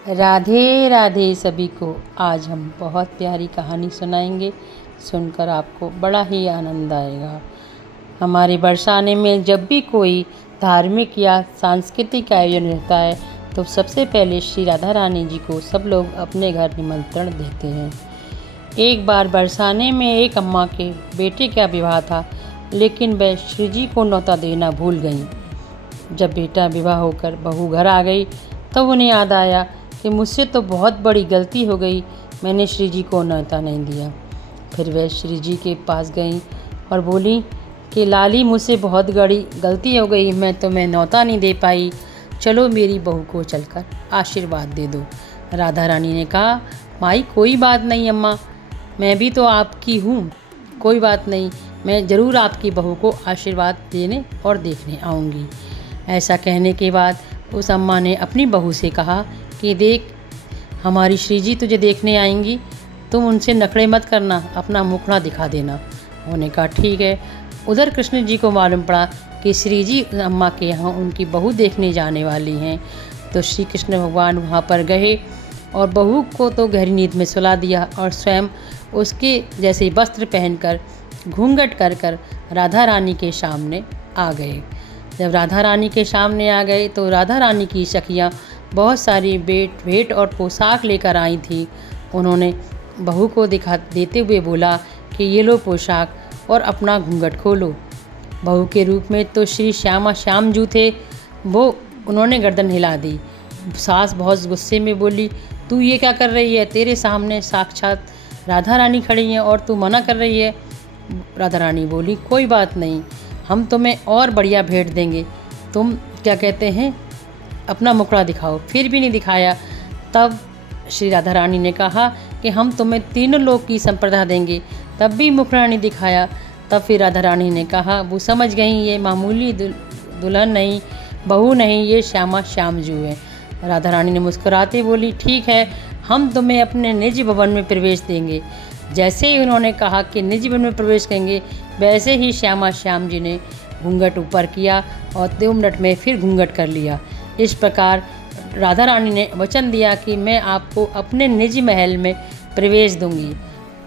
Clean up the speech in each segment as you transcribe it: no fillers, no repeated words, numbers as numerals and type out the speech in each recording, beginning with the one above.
राधे राधे सभी को। आज हम बहुत प्यारी कहानी सुनाएंगे। सुनकर आपको बड़ा ही आनंद आएगा। हमारे बरसाने में जब भी कोई धार्मिक या सांस्कृतिक आयोजन रहता है तो सबसे पहले श्री राधा रानी जी को सब लोग अपने घर निमंत्रण देते हैं। एक बार बरसाने में एक अम्मा के बेटे का विवाह था, लेकिन वह श्री जी को न्योता देना भूल गईं। जब बेटा विवाह होकर बहू घर आ गई तब उन्हें याद आया कि मुझसे तो बहुत बड़ी गलती हो गई, मैंने श्री जी को न्योता नहीं दिया। फिर वह श्री जी के पास गई और बोली कि लाली, मुझसे बहुत बड़ी गलती हो गई, मैं तुम्हें न्योता नहीं दे पाई, चलो मेरी बहू को चलकर आशीर्वाद दे दो। राधा रानी ने कहा, माई कोई बात नहीं अम्मा, मैं भी तो आपकी हूँ, कोई बात नहीं, मैं ज़रूर आपकी बहू को आशीर्वाद देने और देखने आऊँगी। ऐसा कहने के बाद उस अम्मा ने अपनी बहू से कहा कि देख, हमारी श्री जी तुझे देखने आएंगी, तुम उनसे नखरे मत करना, अपना मुखड़ा दिखा देना। उन्होंने कहा ठीक है। उधर कृष्ण जी को मालूम पड़ा कि श्री जी अम्मा के यहाँ उनकी बहू देखने जाने वाली हैं, तो श्री कृष्ण भगवान वहाँ पर गए और बहू को तो गहरी नींद में सुला दिया और स्वयं उसके जैसे वस्त्र पहनकर घूंघट कर कर राधा रानी के सामने आ गए। जब राधा रानी के सामने आ गए तो राधा रानी की सखियाँ बहुत सारी भेंट और पोशाक लेकर आई थी। उन्होंने बहू को दिखा देते हुए बोला कि ये लो पोशाक और अपना घूंघट खोलो। बहू के रूप में तो श्री श्याम जू थे, वो उन्होंने गर्दन हिला दी। सास बहुत गुस्से में बोली, तू ये क्या कर रही है, तेरे सामने साक्षात राधा रानी खड़ी हैं और तू मना कर रही है। राधा रानी बोली, कोई बात नहीं, हम तुम्हें और बढ़िया भेंट देंगे, तुम क्या कहते हैं, अपना मुखड़ा दिखाओ। फिर भी नहीं दिखाया। तब श्री राधा रानी ने कहा कि हम तुम्हें तीनों लोक की संप्रदा देंगे, तब भी मुखड़ा नहीं दिखाया। तब फिर राधा रानी ने कहा, वो समझ गई ये मामूली दुल्हन नहीं, बहू नहीं, ये श्याम जू है। राधा रानी ने मुस्कुराते बोली, ठीक है, हम तुम्हें अपने निज भवन में प्रवेश देंगे। जैसे ही उन्होंने कहा कि निज भवन में प्रवेश करेंगे, वैसे ही श्याम जी ने घूंघट ऊपर किया और 2 मिनट में फिर घूंघट कर लिया। इस प्रकार राधा रानी ने वचन दिया कि मैं आपको अपने निजी महल में प्रवेश दूंगी।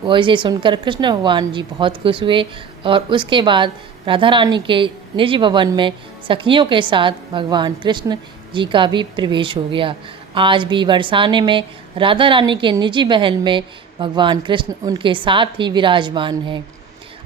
वैसे सुनकर कृष्ण भगवान जी बहुत खुश हुए और उसके बाद राधा रानी के निजी भवन में सखियों के साथ भगवान कृष्ण जी का भी प्रवेश हो गया। आज भी बरसाने में राधा रानी के निजी महल में भगवान कृष्ण उनके साथ ही विराजमान हैं।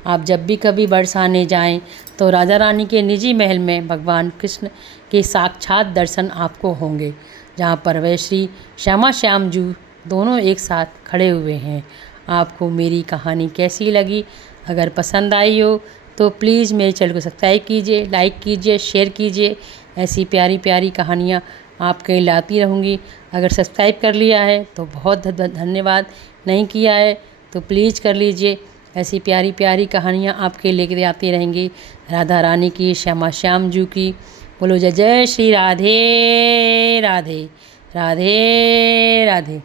आप जब भी कभी बरसाने जाएं तो राधा रानी के निजी महल में भगवान कृष्ण के साक्षात दर्शन आपको होंगे, जहाँ पर वह श्री श्याम जू दोनों एक साथ खड़े हुए हैं। आपको मेरी कहानी कैसी लगी? अगर पसंद आई हो तो प्लीज़ मेरे चैनल को सब्सक्राइब कीजिए, लाइक कीजिए, शेयर कीजिए। ऐसी प्यारी प्यारी कहानियाँ आपके लिए लाती रहूँगी। अगर सब्सक्राइब कर लिया है तो बहुत धन्यवाद, नहीं किया है तो प्लीज़ कर लीजिए। ऐसी प्यारी प्यारी कहानियाँ आपके लेके आती रहेंगी। राधा रानी की, श्याम जू की। बोलो जय जय श्री राधे राधे, राधे राधे।